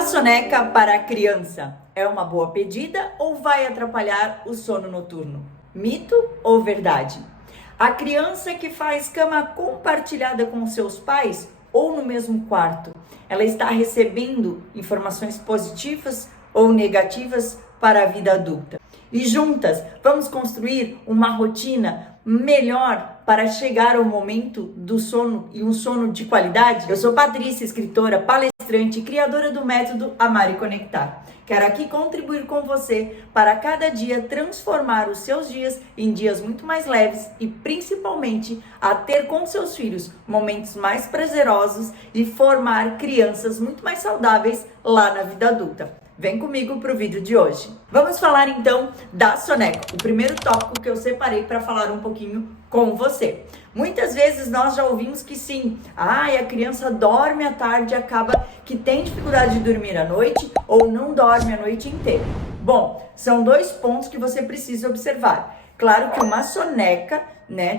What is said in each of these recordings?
A soneca para a criança é uma boa pedida ou vai atrapalhar o sono noturno? Mito ou verdade? A criança que faz cama compartilhada com seus pais ou no mesmo quarto, ela está recebendo informações positivas ou negativas para a vida adulta? E juntas, vamos construir uma rotina melhor para chegar ao momento do sono e um sono de qualidade? Eu sou Patrícia, escritora, palestrante e criadora do método Amar e Conectar. Quero aqui contribuir com você para cada dia transformar os seus dias em dias muito mais leves e principalmente a ter com seus filhos momentos mais prazerosos e formar crianças muito mais saudáveis lá na vida adulta. Vem comigo para o vídeo de hoje. Vamos falar então da soneca, o primeiro tópico que eu separei para falar um pouquinho com você. Muitas vezes nós já ouvimos que sim, a criança dorme à tarde e acaba que tem dificuldade de dormir à noite ou não dorme a noite inteira. Bom, são dois pontos que você precisa observar. Claro que uma soneca,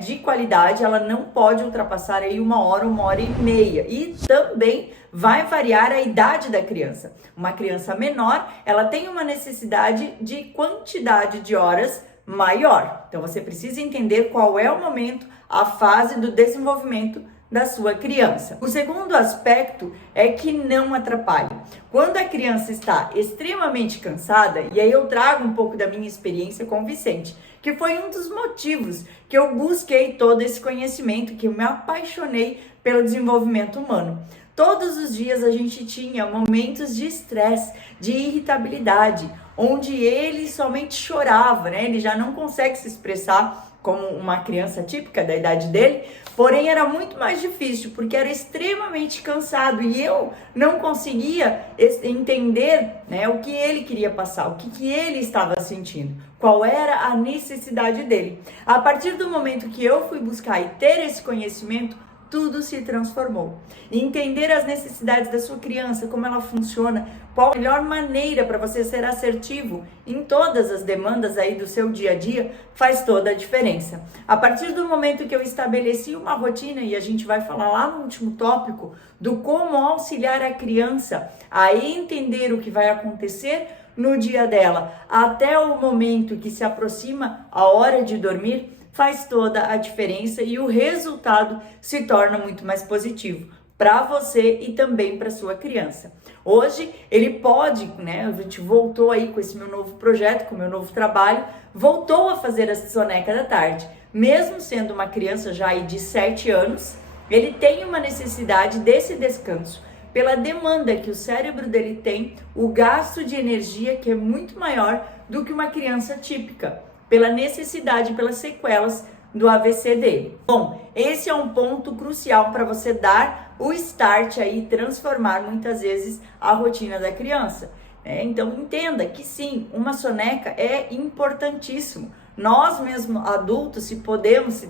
de qualidade, ela não pode ultrapassar aí 1 hora, 1 hora e meia. E também vai variar a idade da criança. Uma criança menor, ela tem uma necessidade de quantidade de horas maior. Então, você precisa entender qual é o momento, a fase do desenvolvimento da sua criança. O segundo aspecto é que não atrapalhe. Quando a criança está extremamente cansada, e aí eu trago um pouco da minha experiência com o Vicente, que foi um dos motivos que eu busquei todo esse conhecimento, que eu me apaixonei pelo desenvolvimento humano. Todos os dias a gente tinha momentos de estresse, de irritabilidade, onde ele somente chorava, Ele já não consegue se expressar como uma criança típica da idade dele, porém era muito mais difícil, porque era extremamente cansado e eu não conseguia entender, o que ele queria passar, o que ele estava sentindo, qual era a necessidade dele. A partir do momento que eu fui buscar e ter esse conhecimento, tudo se transformou. Entender as necessidades da sua criança, como ela funciona, qual a melhor maneira para você ser assertivo em todas as demandas aí do seu dia a dia, faz toda a diferença. A partir do momento que eu estabeleci uma rotina, e a gente vai falar lá no último tópico, do como auxiliar a criança a entender o que vai acontecer no dia dela, até o momento que se aproxima a hora de dormir, faz toda a diferença e o resultado se torna muito mais positivo para você e também para sua criança. Hoje ele pode, a gente voltou aí com esse meu novo projeto, com o meu novo trabalho, voltou a fazer a soneca da tarde. Mesmo sendo uma criança já aí de 7 anos, ele tem uma necessidade desse descanso, pela demanda que o cérebro dele tem, o gasto de energia que é muito maior do que uma criança típica, pela necessidade, pelas sequelas do AVC dele. Bom, esse é um ponto crucial para você dar o start aí, transformar muitas vezes a rotina da criança. Então entenda que sim, uma soneca é importantíssimo. Nós mesmo adultos, se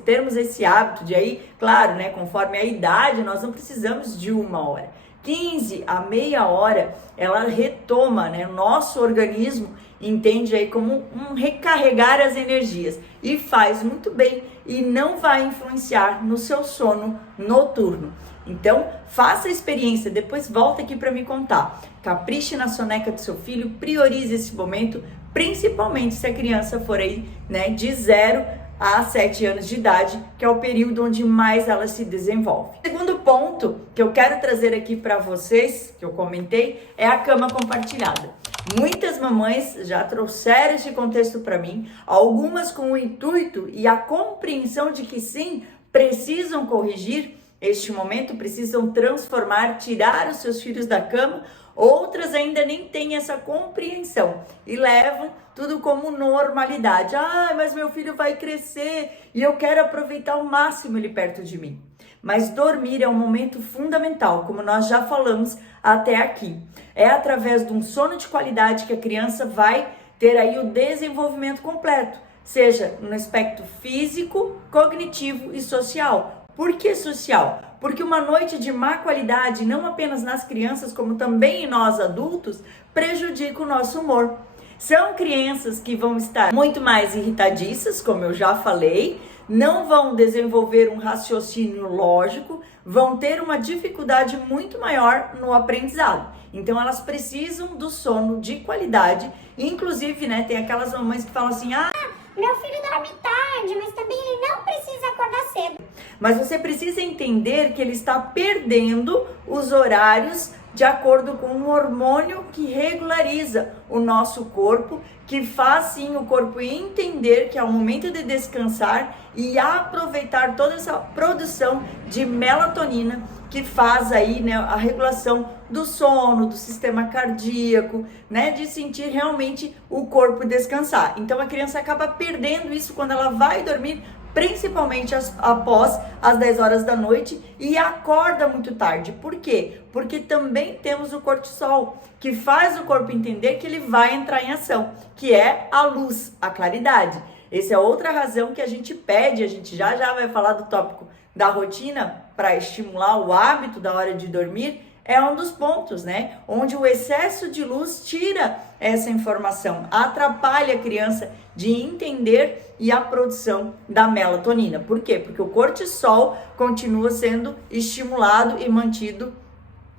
termos esse hábito de aí, claro, conforme a idade, nós não precisamos de 1 hora. 15 a meia hora, ela retoma, o nosso organismo entende aí como um recarregar as energias e faz muito bem e não vai influenciar no seu sono noturno. Então, faça a experiência, depois volta aqui para me contar. Capriche na soneca do seu filho, priorize esse momento, principalmente se a criança for aí, de 0 a 7 anos de idade, que é o período onde mais ela se desenvolve. O segundo ponto que eu quero trazer aqui para vocês, que eu comentei, é a cama compartilhada. Muitas mamães já trouxeram esse contexto para mim, algumas com o intuito e a compreensão de que sim, precisam corrigir este momento, precisam transformar, tirar os seus filhos da cama. Outras ainda nem têm essa compreensão e levam tudo como normalidade. Mas meu filho vai crescer e eu quero aproveitar ao máximo ele perto de mim. Mas dormir é um momento fundamental, como nós já falamos até aqui. É através de um sono de qualidade que a criança vai ter aí o desenvolvimento completo, seja no aspecto físico, cognitivo e social. Por que social? Porque uma noite de má qualidade, não apenas nas crianças, como também em nós adultos, prejudica o nosso humor. São crianças que vão estar muito mais irritadiças, como eu já falei, não vão desenvolver um raciocínio lógico, vão ter uma dificuldade muito maior no aprendizado. Então elas precisam do sono de qualidade. Inclusive, né, tem aquelas mamães que falam assim: ah, meu filho dorme tarde, mas também ele não precisa acordar cedo. Mas você precisa entender que ele está perdendo os horários de acordo com um hormônio que regulariza o nosso corpo, que faz sim o corpo entender que é o momento de descansar e aproveitar toda essa produção de melatonina que faz aí, né, a regulação do sono, do sistema cardíaco, né, de sentir realmente o corpo descansar. Então a criança acaba perdendo isso quando ela vai dormir, principalmente após as 10 horas da noite, e acorda muito tarde. Por quê? Porque também temos o cortisol, que faz o corpo entender que ele vai entrar em ação, que é a luz, a claridade. Essa é outra razão que a gente pede, a gente já vai falar do tópico da rotina para estimular o hábito da hora de dormir. É um dos pontos, né? Onde o excesso de luz tira essa informação, atrapalha a criança de entender e a produção da melatonina. Por quê? Porque o cortisol continua sendo estimulado e mantido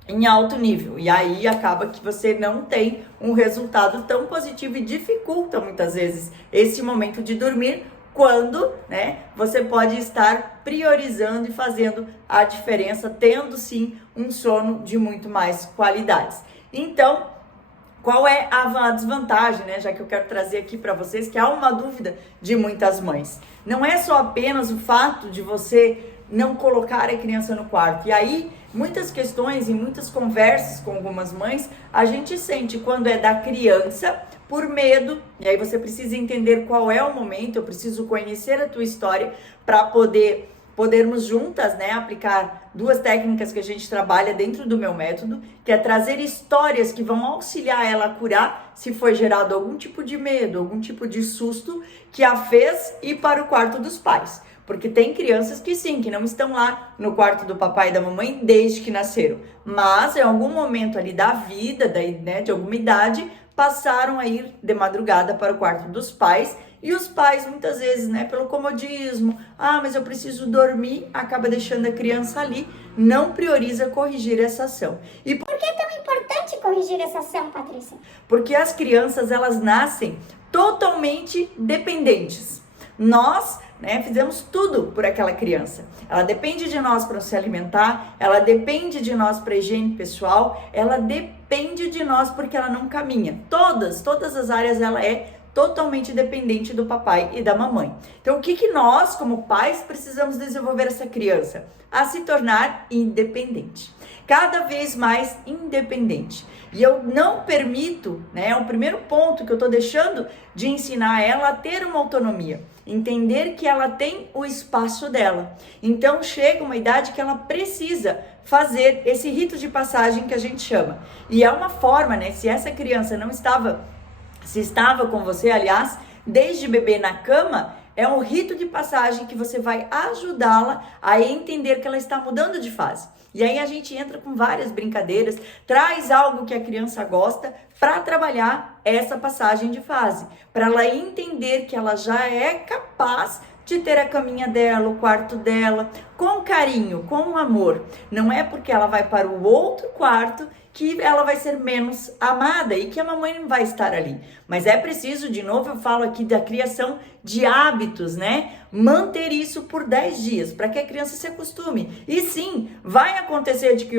em alto nível. E aí acaba que você não tem um resultado tão positivo e dificulta muitas vezes esse momento de dormir, quando, né, você pode estar priorizando e fazendo a diferença, tendo sim um sono de muito mais qualidades. Então, qual é a desvantagem, né, já que eu quero trazer aqui para vocês, que há uma dúvida de muitas mães. Não é só apenas o fato de você não colocar a criança no quarto. E aí, muitas questões e muitas conversas com algumas mães, a gente sente quando é da criança, por medo, e aí você precisa entender qual é o momento, eu preciso conhecer a tua história para podermos juntas, né, aplicar duas técnicas que a gente trabalha dentro do meu método, que é trazer histórias que vão auxiliar ela a curar se foi gerado algum tipo de medo, algum tipo de susto que a fez ir para o quarto dos pais. Porque tem crianças que sim, que não estão lá no quarto do papai e da mamãe desde que nasceram, mas em algum momento ali da vida, né, de alguma idade, passaram a ir de madrugada para o quarto dos pais, e os pais muitas vezes, né, pelo comodismo, mas eu preciso dormir, acaba deixando a criança ali, não prioriza corrigir essa ação. E por que é tão importante corrigir essa ação, Patrícia? Porque as crianças, elas nascem totalmente dependentes. Nós, né, fizemos tudo por aquela criança. Ela depende de nós para se alimentar, ela depende de nós para higiene pessoal, ela depende de nós porque ela não caminha. Todas as áreas ela é totalmente dependente do papai e da mamãe. Então, o que nós, como pais, precisamos desenvolver essa criança? A se tornar independente. Cada vez mais independente. E eu não permito, né, é o primeiro ponto que eu tô deixando de ensinar ela a ter uma autonomia. Entender que ela tem o espaço dela. Então, chega uma idade que ela precisa fazer esse rito de passagem que a gente chama. E é uma forma, né, se essa criança não estava... Se estava com você, aliás, desde bebê na cama, é um rito de passagem que você vai ajudá-la a entender que ela está mudando de fase. E aí a gente entra com várias brincadeiras, traz algo que a criança gosta para trabalhar essa passagem de fase, para ela entender que ela já é capaz de ter a caminha dela, o quarto dela, com carinho, com amor. Não é porque ela vai para o outro quarto que ela vai ser menos amada e que a mamãe não vai estar ali. Mas é preciso, de novo, eu falo aqui da criação de hábitos, né? Manter isso por 10 dias, para que a criança se acostume. E sim, vai acontecer de que,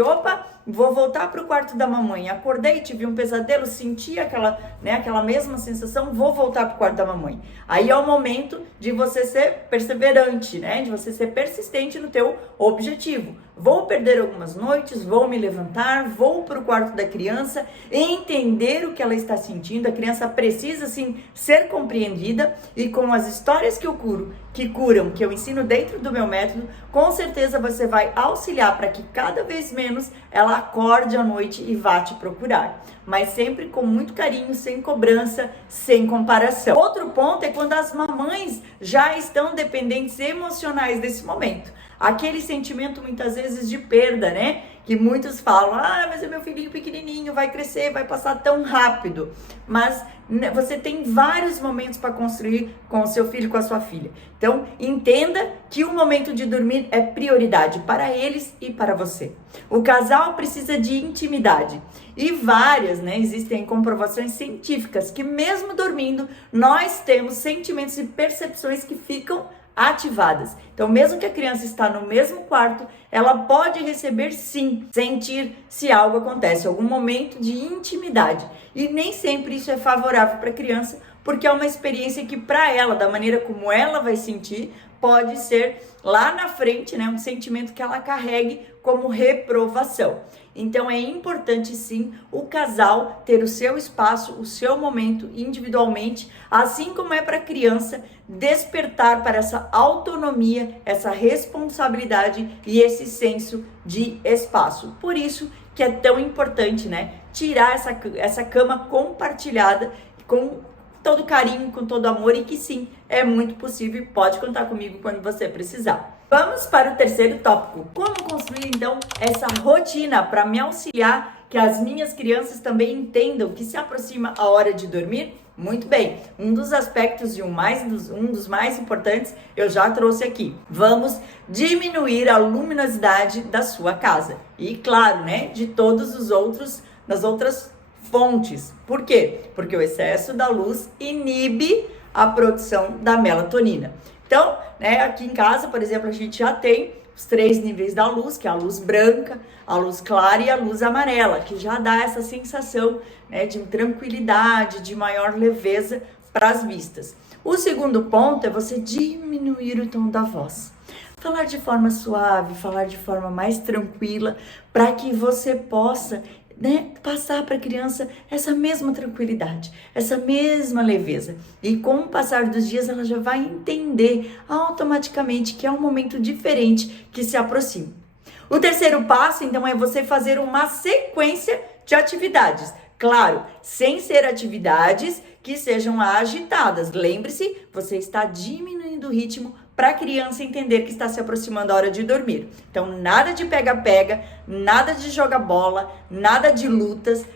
vou voltar para o quarto da mamãe, acordei, tive um pesadelo, senti aquela mesma sensação, vou voltar para o quarto da mamãe. Aí é o momento de você ser perseverante, né? De você ser persistente no teu objetivo. Vou perder algumas noites, vou me levantar, vou para o quarto da criança, entender o que ela está sentindo. A criança precisa, sim, ser compreendida, e com as histórias que eu curam, que eu ensino dentro do meu método, com certeza você vai auxiliar para que cada vez menos ela acorde à noite e vá te procurar. Mas sempre com muito carinho, sem cobrança, sem comparação. Outro ponto é quando as mamães já estão dependentes emocionais desse momento. Aquele sentimento muitas vezes de perda, né? Que muitos falam, mas é meu filhinho pequenininho, vai crescer, vai passar tão rápido. Mas você tem vários momentos para construir com o seu filho, com a sua filha. Então, entenda que o momento de dormir é prioridade para eles e para você. O casal precisa de intimidade. E várias, né? Existem comprovações científicas que mesmo dormindo, nós temos sentimentos e percepções que ficam ativadas. Então, mesmo que a criança está no mesmo quarto, ela pode receber sim, sentir se algo acontece, algum momento de intimidade. E nem sempre isso é favorável para a criança, porque é uma experiência que para ela, da maneira como ela vai sentir, pode ser lá na frente, né, um sentimento que ela carregue como reprovação. Então é importante sim o casal ter o seu espaço, o seu momento individualmente, assim como é para a criança despertar para essa autonomia, essa responsabilidade e esse senso de espaço. Por isso que é tão importante, né, tirar essa cama compartilhada com todo carinho, com todo amor, e que sim, é muito possível e pode contar comigo quando você precisar. Vamos para o terceiro tópico. Como construir, então, essa rotina para me auxiliar que as minhas crianças também entendam que se aproxima a hora de dormir? Muito bem, um dos aspectos e um dos mais importantes eu já trouxe aqui. Vamos diminuir a luminosidade da sua casa. E claro, né, de todos os outros, das outras fontes. Por quê? Porque o excesso da luz inibe a produção da melatonina. Então, né, aqui em casa, por exemplo, a gente já tem os 3 níveis da luz, que é a luz branca, a luz clara e a luz amarela, que já dá essa sensação, né, de tranquilidade, de maior leveza para as vistas. O segundo ponto é você diminuir o tom da voz. Falar de forma suave, falar de forma mais tranquila, para que você possa, né, passar para a criança essa mesma tranquilidade, essa mesma leveza. E com o passar dos dias, ela já vai entender automaticamente que é um momento diferente que se aproxima. O terceiro passo, então, é você fazer uma sequência de atividades. Claro, sem ser atividades que sejam agitadas. Lembre-se, você está diminuindo o ritmo para a criança entender que está se aproximando a hora de dormir. Então, nada de pega-pega, nada de joga bola, nada de lutas,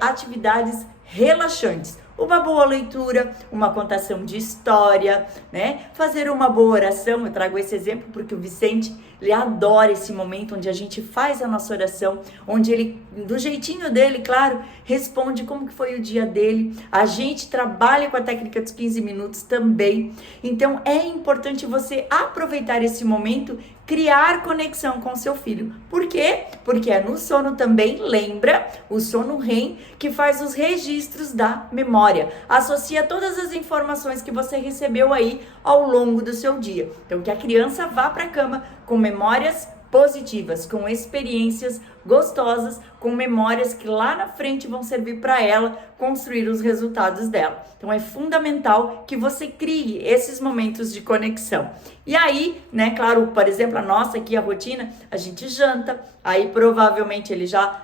atividades relaxantes. Uma boa leitura, uma contação de história, né? Fazer uma boa oração. Eu trago esse exemplo porque o Vicente, ele adora esse momento onde a gente faz a nossa oração, onde ele, do jeitinho dele, claro, responde como que foi o dia dele. A gente trabalha com a técnica dos 15 minutos também. Então, é importante você aproveitar esse momento, criar conexão com seu filho. Por quê? Porque é no sono também, lembra, o sono REM, que faz os registros da memória. Associa todas as informações que você recebeu aí ao longo do seu dia. Então, que a criança vá para a cama com memórias positivas, com experiências gostosas, com memórias que lá na frente vão servir para ela construir os resultados dela. Então é fundamental que você crie esses momentos de conexão. E aí, né, claro, por exemplo, a nossa aqui, a rotina, a gente janta, aí provavelmente ele já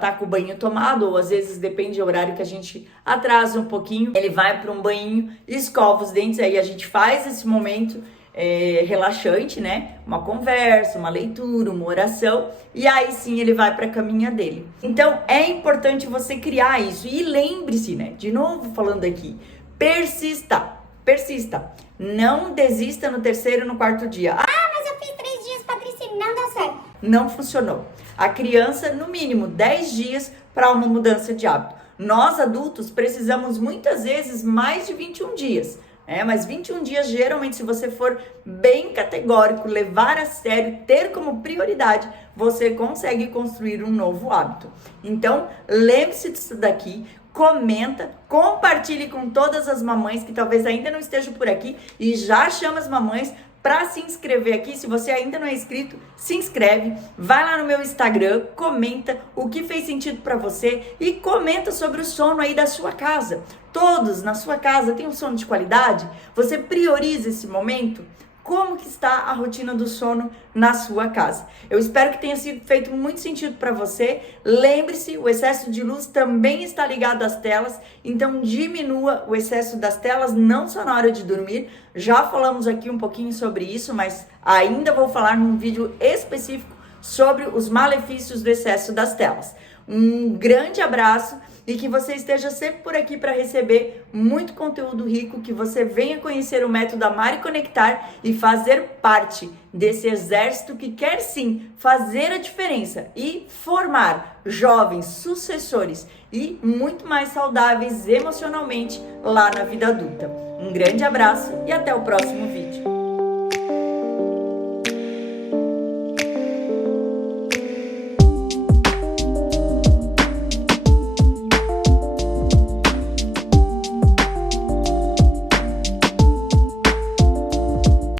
tá com o banho tomado, ou às vezes depende do horário que a gente atrasa um pouquinho, ele vai para um banho, escova os dentes, aí a gente faz esse momento relaxante, né? Uma conversa, uma leitura, uma oração, e aí sim ele vai para a caminha dele. Então é importante você criar isso. E lembre-se, né? De novo falando aqui, persista. Não desista no terceiro e no quarto dia. Mas eu fiz 3 dias, Patrícia, e não deu certo. Não funcionou. A criança, no mínimo 10 dias para uma mudança de hábito. Nós adultos precisamos muitas vezes mais de 21 dias. Mas 21 dias, geralmente, se você for bem categórico, levar a sério, ter como prioridade, você consegue construir um novo hábito. Então, lembre-se disso daqui, comenta, compartilhe com todas as mamães que talvez ainda não estejam por aqui e já chama as mamães para se inscrever aqui. Se você ainda não é inscrito, se inscreve, vai lá no meu Instagram, comenta o que fez sentido para você e comenta sobre o sono aí da sua casa. Todos na sua casa têm um sono de qualidade? Você prioriza esse momento? como que está a rotina do sono na sua casa. Eu espero que tenha sido feito muito sentido para você. Lembre-se, o excesso de luz também está ligado às telas, então diminua o excesso das telas, não só na hora de dormir. Já falamos aqui um pouquinho sobre isso, mas ainda vou falar num vídeo específico sobre os malefícios do excesso das telas. Um grande abraço e que você esteja sempre por aqui para receber muito conteúdo rico, que você venha conhecer o método Amar e Conectar e fazer parte desse exército que quer sim fazer a diferença e formar jovens sucessores e muito mais saudáveis emocionalmente lá na vida adulta. Um grande abraço e até o próximo vídeo.